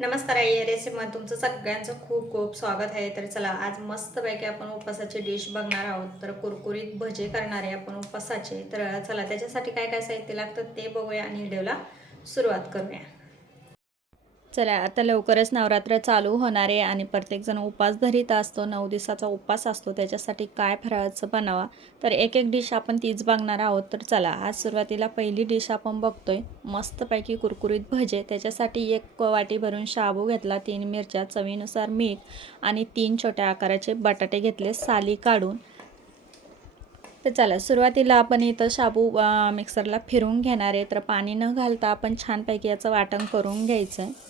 नमस्कार आई या रेसिपीमध्ये तुमचं सगळ्यांचं खूप खूप स्वागत आहे. तर चला आज मस्तपैकी आपण उपवासाची डिश बघणार आहोत. तर कुरकुरीत भजे करणार आहे आपण उपवासाचे. तर चला त्याच्यासाठी काय काय साहित्य लागतं ते बघूया आणि व्हिडिओला सुरुवात करूया. चला आता लवकरच नवरात्र चालू होणार आहे आणि प्रत्येकजण उपास धरीत असतो. नऊ दिवसाचा उपास असतो. त्याच्यासाठी काय फराळाचं बनावा? तर एक एक डिश आपण तीच बघणार आहोत. तर चला आज सुरुवातीला पहिली डिश आपण बघतोय. मस्तपैकी कुरकुरीत भजे. त्याच्यासाठी एक वाटी भरून शाबू घेतला तीन मिरच्या चवीनुसार मीठ आणि तीन छोट्या आकाराचे बटाटे घेतले साली काढून. तर चला सुरुवातीला आपण इथं शाबू मिक्सरला फिरून घेणार आहे. तर पाणी न घालता आपण छानपैकी याचं वाटण करून घ्यायचं आहे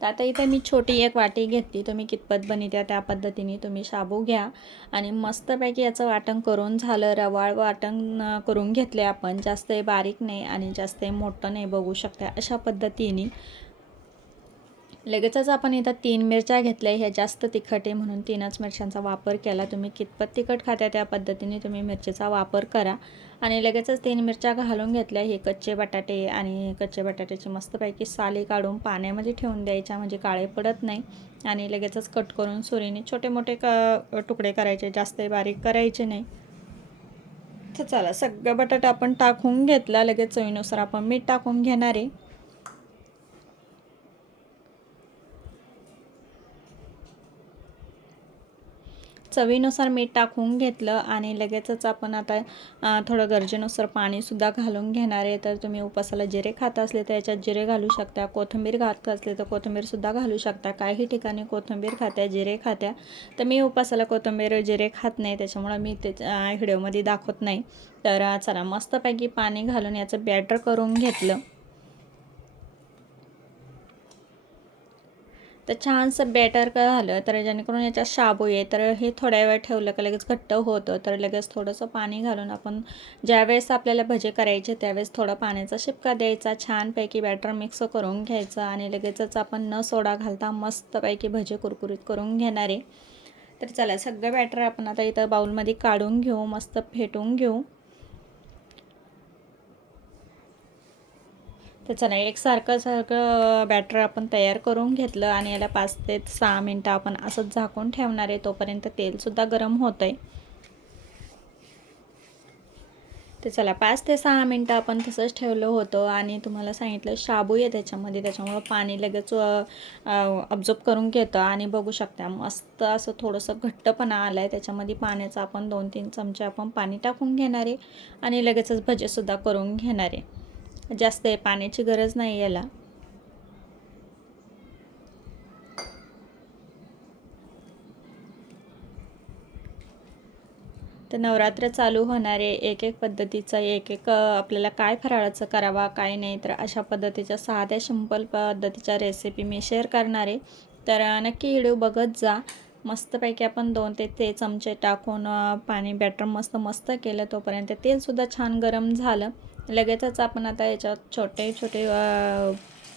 तर आता इथे मी छोटी एक वाटी घेतली. तुम्ही कितपत बनित्या त्या पद्धतीने तुम्ही शाबू घ्या. आणि मस्तपैकी याचं वाटण करून झालं. रवाळ वाटण करून घेतले आपण. जास्त बारीक नाही आणि जास्त मोठं नाही बघू शकता अशा पद्धतीने लगेचच आपण इथं तीन मिरच्या घेतल्या ह्या जास्त तिखट आहे म्हणून तीनच मिरच्यांचा वापर केला. तुम्ही कितपत तिखट खात्या त्या पद्धतीने तुम्ही मिरचीचा वापर करा. आणि लगेचच तीन मिरच्या घालून घेतल्या हे कच्चे बटाटे आणि कच्चे बटाट्याची मस्तपैकी साली काढून पाण्यामध्ये ठेवून द्यायच्या म्हणजे काळे पडत नाही. आणि लगेचच कट करून सुरीने छोटे मोठे क तुकडे करायचे जास्त बारीक करायचे नाही. तर चला सगळं बटाटा आपण टाकून घेतला. लगेच चवीनुसार आपण मीठ टाकून घेणार आहे. चवीनुसार मीठ टाकून घेतलं आणि लगेचच आपण आता थोडं गरजेनुसार पाणीसुद्धा घालून घेणार आहे. तर तुम्ही उपासाला जिरे खात असले तर याच्यात जिरे घालू शकता. कोथिंबीर घात असले तर कोथिंबीरसुद्धा घालू शकता. काही ठिकाणी कोथिंबीर खात्या जिरे खात्या. तर मी उपासाला कोथिंबीर जिरे खात नाही. त्याच्यामुळं मी ते व्हिडिओमध्ये दाखवत नाही. तर चला मस्तपैकी पाणी घालून याचं बॅटर करून घेतलं. तर छानसं बॅटर का झालं तर जेणेकरून याच्यात शाबू आहे तर हे थोड्या वेळ ठेवलं का लगेच घट्ट होतं. तर लगेच थोडंसं पाणी घालून आपण ज्यावेळेस आपल्याला भजे करायचे त्यावेळेस थोडा पाण्याचा शिपका द्यायचा. छानपैकी बॅटर मिक्स करून घ्यायचं आणि लगेचच आपण न सोडा घालता मस्तपैकी भजे कुरकुरीत करून घेणार. आहे तर चला सगळं बॅटर आपण आता इथं बाऊलमध्ये काढून घेऊ मस्त फेटून घेऊ. त्याचं नाही एकसारखं सारखं बॅटर आपण तयार करून घेतलं आणि याला पाच ते सहा मिनटं आपण असंच झाकून ठेवणार आहे. तोपर्यंत तेलसुद्धा गरम होतं आहे ते चला पाच ते सहा मिनटं आपण तसंच ठेवलं होतं आणि तुम्हाला सांगितलं शाबू आहे त्याच्यामध्ये. त्याच्यामुळं पाणी लगेच ऑब्झर्व करून घेतं आणि बघू शकता मस्त असं थोडंसं घट्टपणा आलं आहे त्याच्यामध्ये पाण्याचं आपण दोन तीन चमचे आपण पाणी टाकून घेणार आहे आणि लगेचच भजेसुद्धा करून घेणार आहे. जास्त आहे पाण्याची गरज नाही याला. तर नवरात्र चालू होणारे एक एक पद्धतीचं एक एक आपल्याला काय फराळाचं करावा काय नाही तर अशा पद्धतीच्या साध्या सिंपल पद्धतीच्या रेसिपी मी शेअर करणार आहे. तर नक्की व्हिडिओ बघत जा. मस्तपैकी आपण दोन ते ते चमचे टाकून पाणी बॅटर मस्त मस्त केलं तोपर्यंत तेलसुद्धा छान गरम झालं. लगेचच आपण आता याच्यात छोटे छोटे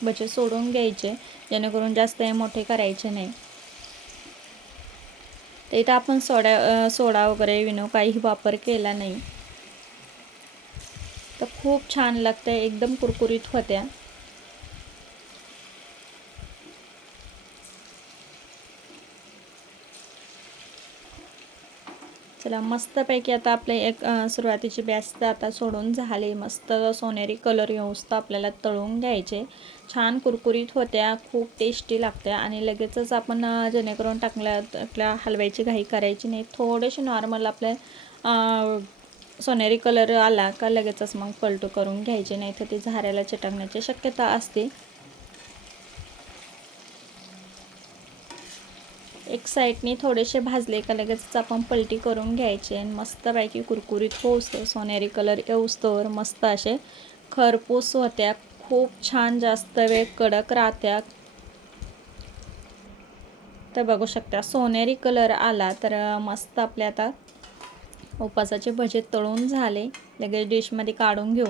बचे सोडून घ्यायचे जेणेकरून जास्त हे मोठे करायचे नाही. तर इथं आपण सोडा सोडा वगैरे विनो काहीही वापर केला नाही. तर खूप छान लागतं एकदम कुरकुरीत होत्या. चला मस्तपैकी आता आपले एक सुरुवातीची बॅस तर आता सोडून झाले. मस्त सोनेरी कलर येऊन तर आपल्याला तळून घ्यायचे. छान कुरकुरीत होत्या खूप टेस्टी लागत्या आणि लगेचच आपण जेणेकरून टाकल्या आपल्या हलवायची घाई करायची नाही. थोडेसे नॉर्मल आपल्या सोनेरी कलर आला का लगेचच मग पलटू करून घ्यायचे नाही तर ते झाऱ्याला चिटकण्याची शक्यता असते. एक साईडने थोडेसे भाजले का लगेचच आपण पलटी करून घ्यायचे. आणि मस्तपैकी कुरकुरीत होऊसतो सोनेरी कलर येऊस्तोवर मस्त असे खरपूस होत्या. खूप छान जास्त वेळ कडक राहत्या. तर बघू शकता सोनेरी कलर आला तर मस्त आपल्या आता उपासाचे भजे तळून झाले. लगेच डिशमध्ये काढून घेऊ.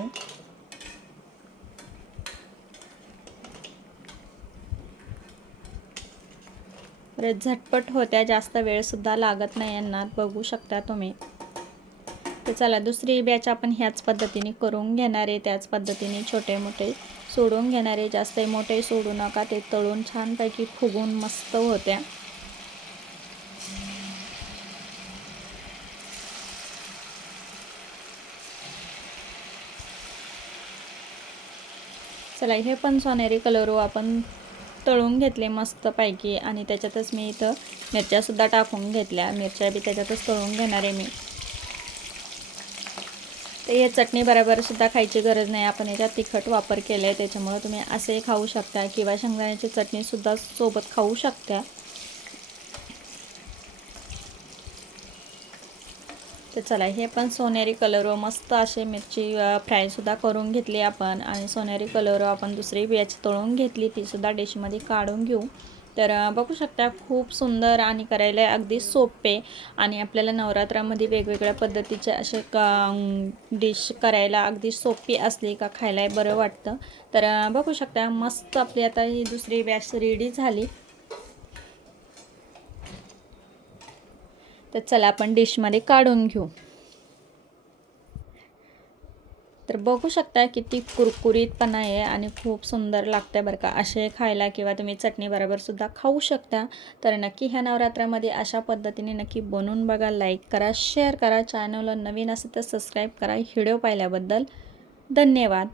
परत झटपट होत्या. जास्त वेळसुद्धा लागत नाही यांना. बघू शकता तुम्ही. तर चला दुसरी बॅच आपण ह्याच पद्धतीने करून घेणारे त्याच पद्धतीने छोटे मोठे सोडून घेणारे जास्त मोठे सोडू नका. ते तळून छानपैकी फुगून मस्त होत्या. चला हे पण सोनेरी कलर आपण तळून घेतले मस्तपैकी आणि त्याच्यातच मी इथं मिरच्यासुद्धा टाकून घेतल्या. मिरच्या बी त्याच्यातच तळून घेणार आहे मी. तर हे चटणी बरोबरसुद्धा खायची गरज नाही. आपण याच्यात तिखट वापर केला आहे त्याच्यामुळं तुम्ही असे खाऊ शकता किंवा शेंगदाण्याची चटणीसुद्धा सोबत खाऊ शकता. तर चला हे पण सोनेरी कलर मस्त असे मिरची फ्रायसुद्धा करून घेतली आपण. आणि सोनेरी कलर आपण दुसरी याची तळून घेतली तीसुद्धा डिशमध्ये काढून घेऊ. तर बघू शकता खूप सुंदर आणि करायला अगदी सोपे आणि आपल्याला नवरात्रामध्ये वेगवेगळ्या पद्धतीचे असे क डिश करायला अगदी सोपी असली का खायला बरं वाटतं. तर बघू शकता मस्त आपली आता ही दुसरी बॅच रेडी झाली. तर चला आपण डिशमध्ये काढून घेऊ. तर बघू शकता किती कुरकुरीतपणा आहे आणि खूप सुंदर लागतं बरं का. असे खायला किंवा तुम्ही चटणीबरोबर सुद्धा खाऊ शकता. तर नक्की ह्या नवरात्रामध्ये अशा पद्धतीने नक्की बनवून बघा लाईक करा शेअर करा. चॅनलला नवीन असेल तर सबस्क्राईब करा. व्हिडिओ पाहिल्याबद्दल धन्यवाद.